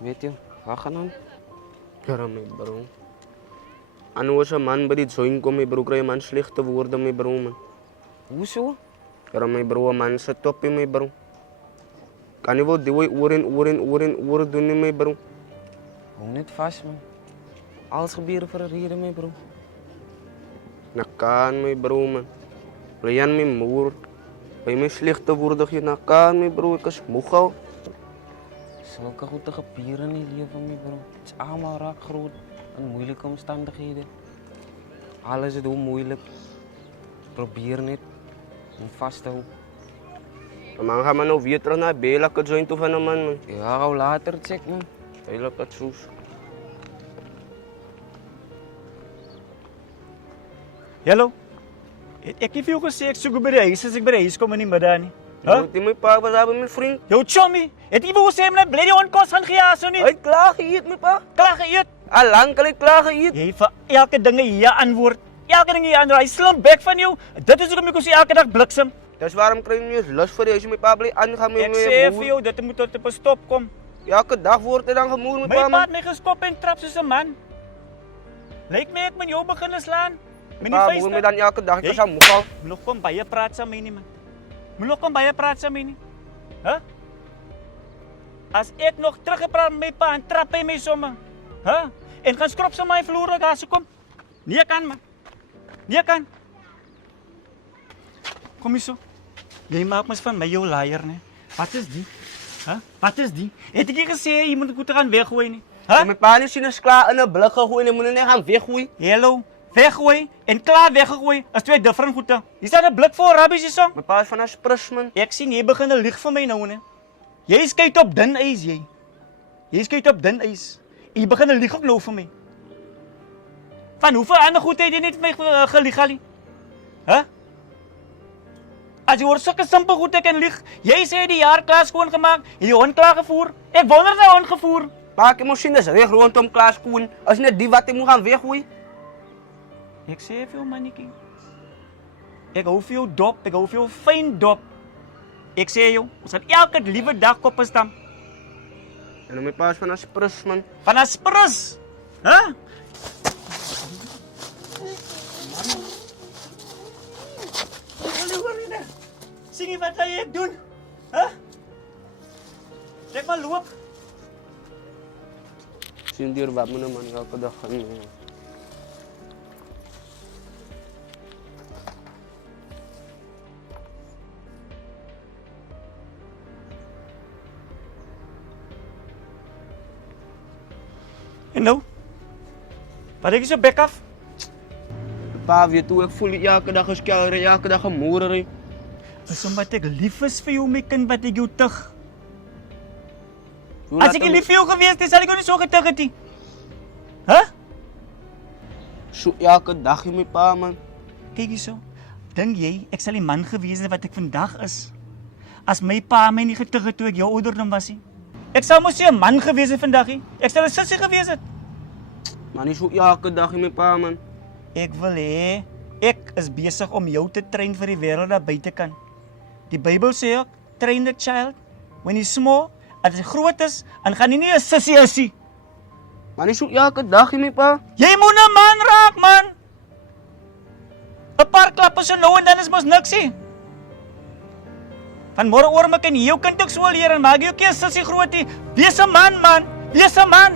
Weet je, waar gaan dan? Ja, my bro. Ano sa man ba di join ko my bro kaya man slechte woorden my bro man. Hoezo? Ja, my bro man sa top my bro. Kan je wel die oren doen nie my bro. Hou net vast, man. Alles gebeuren voor een reden, mee, bro. Nakaan my bro man. Rian my moer. By my slechte woorde gee nakaan my bro ek is moeg al. Zulke goede gebeuren in het leven, mee, bro. Het is allemaal raak groot en moeilijke omstandigheden. Alles is heel moeilijk. Probeer net om vast te houden. Man gaan man nou weer terug naar Bela ka join toe van 'n man. Ja, gauw later check, man. Bela ka soos. Hallo? Ek het vir jou gesê ek soek by die huis as ek by die huis kom in die middag nie. Huh? Die my pa was daar met my vriend. Jou chommy, het jy vir gesê om net bly die onkos gaan gee aso nie? Hy klaar geëet my pa. Klaar geëet. Al lank al klaar geëet. Jy vir elke dinge hier antwoord. Elke ding hier antwoord. Hy slim bek van jou. Dit is hoekom ek sê elke dag bliksem. Dis waarom kry jy nie lus vir die huis my pa bly aangaan met Ek sê vir jou dit moet tot 'n stop kom. Elke dag word dit dan gemoer my My pa pa man. het my geskop en trap soos 'n man. Lyk my ek moet jou begin slaan. Met Pa die moer my face. dan elke dag Hey. ek is moeg al. Moet nog kom baie praat saam met my nie man. Moet nog kom baie praat saam met my nie. Hæ? As ek nog teruggepraat met my pa en trap hy my somme. Hæ? En gaan skrop sy my vloer daar so kom. Nee kan man. Nee kan. Kom hier so. Jy maak mos van my jou liar, né? Wat is die? Hæ? Wat is die? Het ek nie gesê jy moet goed gaan weggooi nie. Hæ? My pa net sien is klaar in 'n blik gegooi en hy moet net gaan weggooi. Hallo. Weggooi en klaar weggegooi is twee different goede. Hier staan 'n blik vol rabbies hier so. My pa is van 'n sprus man. Ek sien jy begin 'n lieg vir my nou, né? Jy skei op dun ys jy. Jy skei op dun ys. Jy begin 'n lieg ook nou vir my. Van hoeveel ander goed het jy net vir my gelieg al? Hæ? As jy oor sulke simpel goed ek kan lieg. Jy sê die jaar klaar skoon gemaak, jy hond klaar gevoer. Ek wonder sy hond gevoer. Pa ek moet sien dis reg rondom klaar skoon. As net die wat hy moet gaan weggooi. Ek sê vir jou mannetjie. Ek hou vir jou dop, ek hou vir jou fyn dop. Ek sê jou, ons gaan elke liewe dag kop stamp. En my pa is van 'n sprus man. Van 'n sprus. Hæ? Sien jy wat ek doen? Hæ? Ek maar loop. Sien deur wat my man elke dag gaan. En nou? Wat ek is jou bek af? Pa weet hoe ek voel elke dag geskelder, elke dag gemoerer. Dis omdat ek lief is vir jou my kind wat ek jou tug. As ek nie lief vir jou gewees het, sal ek jou nie so getug het nie. Hæ? So elke dag my pa man. Kyk hierso. Dink jy ek sal die man gewees het wat ek vandag is? As my pa my nie getug het toe ek jou ouderdom was nie. Ek sou mos 'n man gewees het vandag nie. Ek sou 'n sussie gewees het. Maar nie so elke dag my pa man. Ek wil hê ek is besig om jou te train vir die wêreld daar buite kan. Die Bybel sê ook, train the child when he's small. As hy groot is, en gaan hy nie 'n sussie is nie. Maar nie so elke dag my pa. Jy moet 'n man raak, man. 'n Paar klappe so nou en dan is mos niks nie. Van môre oor maak en jou kind ook so leer en maak jy ook nie 'n sussie groot nie. Wees 'n man, man. Wees 'n man.